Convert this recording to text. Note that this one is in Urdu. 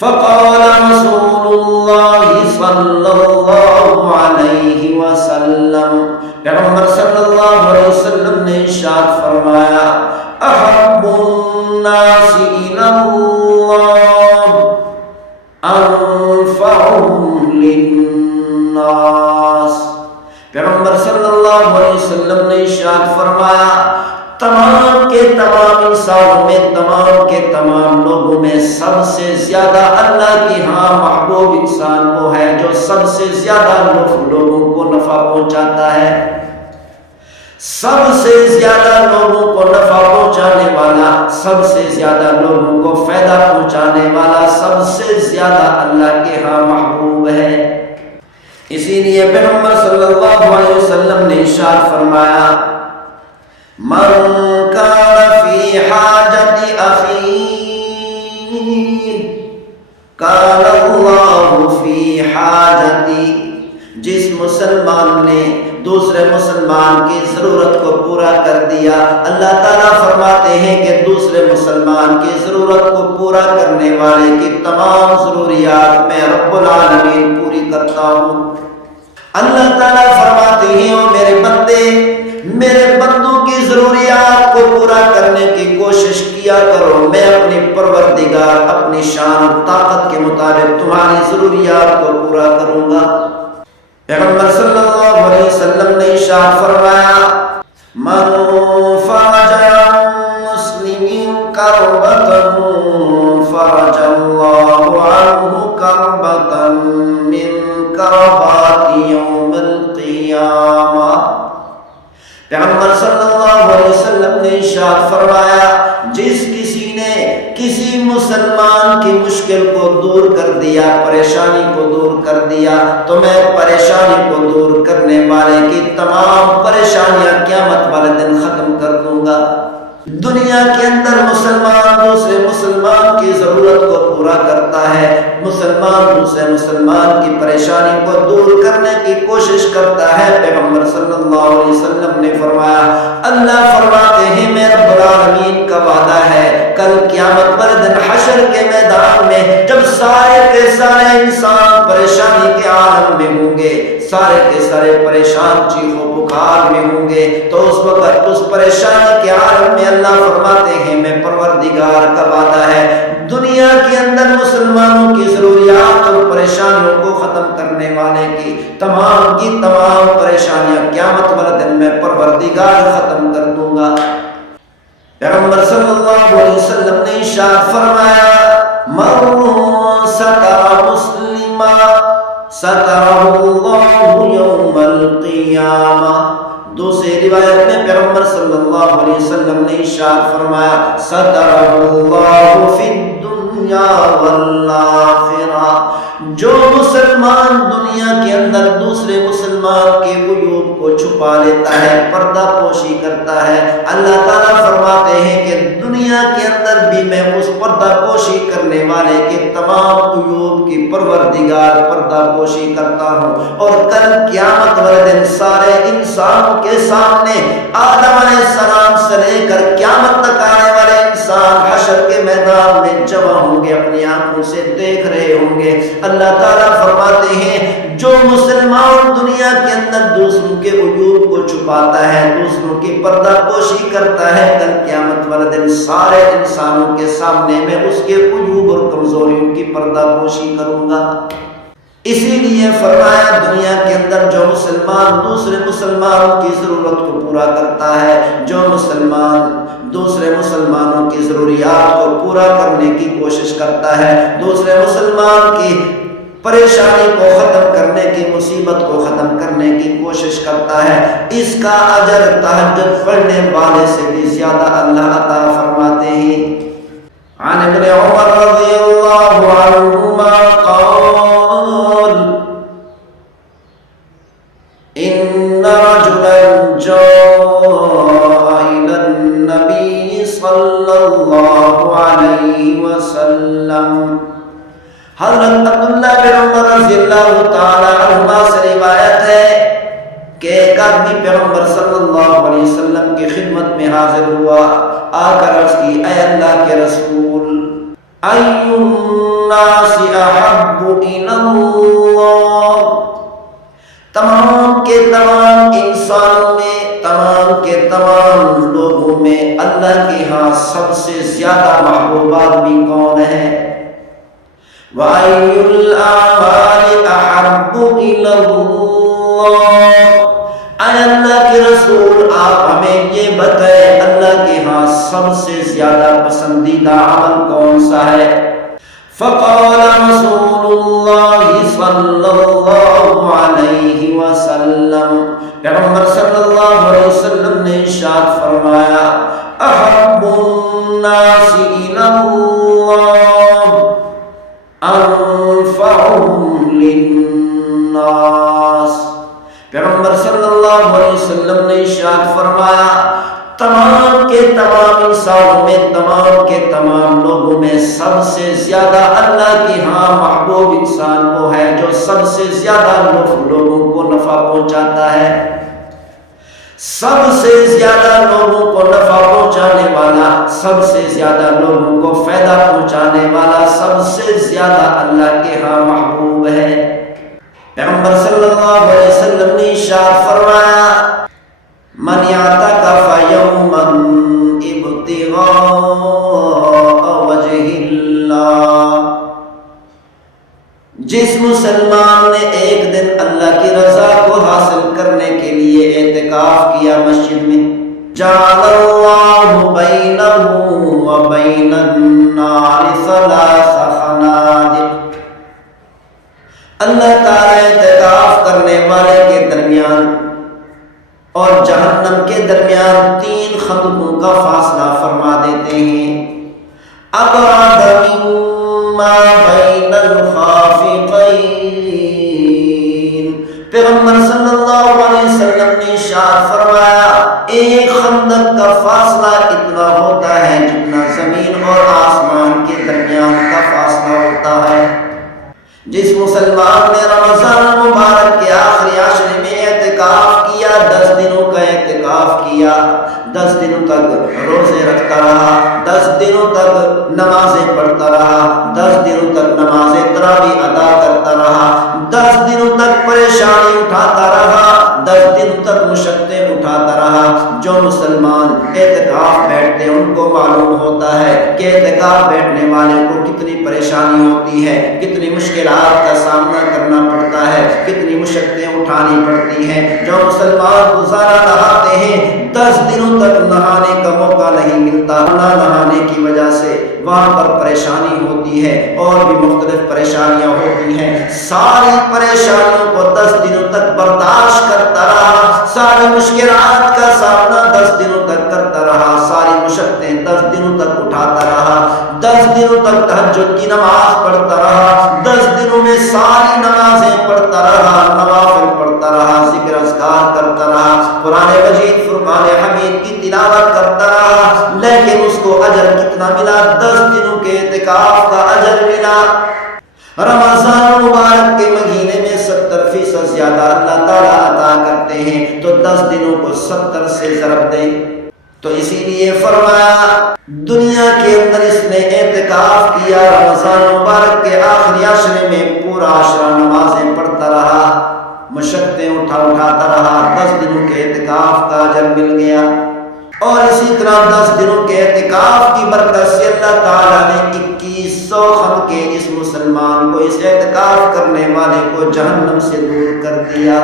فقال رسول اللہ صلی اللہ علیہ وسلم، پیغمبر صلی اللہ علیہ وسلم نے ارشاد فرمایا، احب الناس الی اللہ انفعهم للناس۔ پیغمبر صلی اللہ علیہ وسلم نے ارشاد فرمایا، تمام کے تمام انسانوں میں، تمام کے تمام لوگوں میں سب سے زیادہ اللہ کی ہاں محبوب انسان وہ ہے جو سب سے زیادہ لوگوں کو نفع پہنچاتا ہے، سب سے زیادہ لوگوں کو نفع پہنچانے والا، سب سے زیادہ لوگوں کو فائدہ پہنچانے والا، سب سے زیادہ اللہ کے ہاں محبوب ہے۔ اسی لیے پیغمبر صلی اللہ علیہ وسلم نے ارشاد فرمایا، من کان فی حاجت اخیہ کان اللہ فی حاجتی۔ جس مسلمان نے دوسرے مسلمان کی ضرورت کو پورا کر دیا، اللہ تعالیٰ فرماتے ہیں کہ دوسرے مسلمان کی ضرورت کو پورا کرنے والے کی تمام ضروریات میں رب العالمین پوری کرتا ہوں۔ اللہ تعالیٰ فرماتے ہیں، او میرے بندے، میرے بندوں کی ضروریات کو پورا کرنے کی کوشش کیا کرو، میں اپنی پروردگار اپنی شان و طاقت کے مطابق تمہاری ضروریات کو پورا کروں گا۔ پیغمبر صلی اللہ علیہ وسلم نے ارشاد فرمایا، من فرج عن مسلم کربۃ فرج اللہ عنہ کربۃ من کربات یوم القیامہ۔ پیغمبر صلی اللہ علیہ وسلم نے ارشاد فرمایا، جس کسی نے کسی مسلمان کی مشکل کو دور کر دیا، پریشانی کو دور کر دیا، تو میں پریشانی کو دور کرنے والے کی تمام پریشانیاں قیامت والے دن ختم کر دوں گا۔ دنیا کے اندر مسلمان دوسرے مسلمان کی ضرورت کو پورا کرتا ہے، مسلمان دوسرے مسلمان کی پریشانی کو دور کرنے کی کوشش کرتا ہے۔ پیغمبر صلی اللہ علیہ وسلم نے فرمایا، اللہ فرماتے ہیں، میں رب العالمین کا وعدہ ہے، کل قیامت والے دن حشر کے میدان میں جب سارے کے سارے انسان پریشانی کے عالم میں ہوں گے، سارے کے سارے پریشان چیخو پکار میں ہوں گے، تو اس وقت اس پریشانی کے عالم میں اللہ فرماتے ہیں، میں پروردگار کا وعدہ ہے، دنیا کے اندر مسلمانوں کی ضروریات اور پریشانیوں کو ختم کرنے والے کی تمام پریشانیاں قیامت والے دن میں پروردگار ختم کر دوں گا۔ پیغمبر صلی اللہ علیہ وسلم نے ارشاد فرمایا، من ستر مسلما سترہ اللہ یوم القیامہ۔ دوسری روایت میں پیغمبر صلی اللہ علیہ وسلم نے ارشاد فرمایا، سترہ اللہ فی الدنیا والآخرہ۔ جو مسلمان دنیا کے اندر دوسرے مسلمان کے عیوب کو چھپا لیتا ہے، پردہ پوشی کرتا ہے، اللہ تعالیٰ فرماتے ہیں کہ دنیا کے اندر بھی میں اس پردہ پوشی کرنے والے کے تمام عیوب کی پروردگار پردہ پوشی کرتا ہوں، اور کل قیامت والے دن سارے انسانوں کے سامنے آدم علیہ السلام سے لے کر قیامت تک آنے والے انسان حشر کے میدان میں جمع ہوں گے، اپنی آنکھوں سے دیکھ رہے ہوں گے۔ اللہ تعالیٰ فرماتے ہیں، جو مسلمان دنیا کے اندر دوسروں کے عیوب کو چھپاتا ہے، دوسروں کی پردہ پوشی کرتا ہے، کل قیامت والے دن سارے انسانوں کے سامنے میں اس کے عیوب اور کمزوریوں کی پردہ پوشی کروں گا۔ اسی لیے فرمایا، دنیا کے اندر جو مسلمان دوسرے مسلمانوں کی ضرورت کو پورا کرتا ہے، جو مسلمان دوسرے مسلمانوں کی ضروریات کو پورا کرنے کی کوشش کرتا ہے، دوسرے مسلمان کی پریشانی کو ختم کرنے کی، مصیبت کو ختم کرنے کی کوشش کرتا ہے، اس کا اجر تہجد پڑھنے والے سے بھی زیادہ اللہ عطا فرماتے ہیں۔ عن ابن عمر رضی اللہ عنہما قال، ان رجلا جاء الى النبي صلی اللہ علیہ وسلم۔ حضرت عبداللہ بن عمر رضی اللہ تعالی عنہما سے روایت ہے کہ ایک آدمی پیغمبر صلی اللہ علیہ وسلم کی خدمت میں حاضر ہوا، آ کر عرض کی، اے اللہ کے رسول، ای الناس کے تمام انسانوں میں، تمام کے تمام لوگوں میں اللہ کے ہاں سب سے زیادہ محبوب آدمی کون ہے؟ وَأَيُّ الْأَعْمَالِ أَحَبُّ إِلَى اللَّهِ، اے اللہ کے رسول آپ ہمیں یہ بتائیں اللہ کے ہاں سب سے زیادہ پسندیدہ عمل کون سا ہے؟ فقال رسول اللہ صلی اللہ علیہ وسلم، پیغمبر صلی اللہ علیہ وسلم نے ارشاد فرمایا احب الناس الی اللہ انفعهم للناس، پیغمبر صلی اللہ علیہ وسلم نے ارشاد فرمایا تمام کے تمام انسانوں میں، تمام کے تمام لوگوں میں سب سے زیادہ اللہ کی ہاں محبوب انسان وہ ہے جو سب سے زیادہ لوگوں کو نفع پہنچاتا ہے، سب سے زیادہ لوگوں کو نفع پہنچانے والا، سب سے زیادہ لوگوں کو فائدہ پہنچانے والا، سب سے زیادہ اللہ کے ہاں محبوب ہے۔ پیغمبر صلی اللہ علیہ وسلم نے ارشاد فرمایا من اعتکف یوما ابتغاء وجہ اللہ، جس مسلمان نے ایک دن اللہ کی رضا کو حاصل کرنے کے لیے اعتکاف کیا مسجد میں، جعل اللہ بینہ وبین النار ثلاث خنادق، اللہ تعالی اعتکاف کرنے والے کے درمیان اور جہنم کے درمیان 3 خندقوں کا فاصلہ فرما دیتے ہیں، ابعد مما بین الخافقین، پیغمبر صلی اللہ علیہ وسلم نے ارشاد فرمایا ایک خندق کا فاصلہ اتنا ہوتا ہے جتنا زمین اور آسمان کے درمیان کا فاصلہ ہوتا ہے۔ جس مسلمان نے رمضان مبارک کے آخری عشرے میں اعتکاف کیا، 10 دنوں کا اعتکاف کیا، 10 دنوں تک روزے رکھتا رہا، 10 دنوں تک نمازیں پڑھتا رہا، 10 دنوں تک نماز تراویح ادا کرتا رہا، 10 دنوں تک پریشانی اٹھاتا رہا، 10 دنوں تک مشقتیں اٹھاتا رہا۔ جو مسلمان اعتکاف بیٹھتے ہیں ان کو معلوم ہوتا ہے کہ اعتکاف بیٹھنے والے کو کتنی پریشانی ہوتی ہے، کتنی مشکلات کا سامنا کرنا پڑتا ہے، کتنی مشقتیں اٹھانی پڑتی ہیں۔ جو مسلمان روزانہ نہاتے ہیں 10 دنوں تک نہانے کا موقع نہیں ملتا، نہ نہانے کی وجہ سے وہاں پر پریشانی ہوتی ہے اور بھی مختلف پریشانیاں ہوتی ہیں، ساری پریشانیوں کو 10 دنوں تک برداشت کرتا رہا، ساری مشکلات کا سامنا 10 دنوں تک کرتا رہا، ساری مشقتیں 10 دنوں تک اٹھاتا رہا، 10 دنوں تک تہجد کی نماز پڑھتا رہا، 10 دنوں میں ساری نمازیں پڑھتا رہا، نوافل پڑھتا رہا، ذکر اذکار کرتا رہا، قرآن مجید فرقان حمید کی تلاوت کرتا رہا، لیکن اس کو اجر کتنا ملا؟ 10 دنوں کے اعتکاف کا اجر ملا۔ رمضان مبارک کے مہینے میں 70% زیادہ اللہ تعالیٰ عطا کرتے ہیں، تو 10 دنوں کو 70 سے ضرب دیں تو اسی لیے فرمایا دنیا کے اندر اس نے اعتکاف کیا، رمضان مبارک کے آخری عشرے میں پورا عشرہ نمازیں پڑھتا رہا، مشقتیں اٹھاتا رہا، 10 دنوں کے اعتکاف کا اجر مل گیا۔ اور اسی طرح 10 دنوں کے اعتکاف کی برکت سے اللہ تعالیٰ نے 2100 خندقیں اس مسلمان کو، اس اعتکاف کرنے والے کو جہنم سے دور کر دیا۔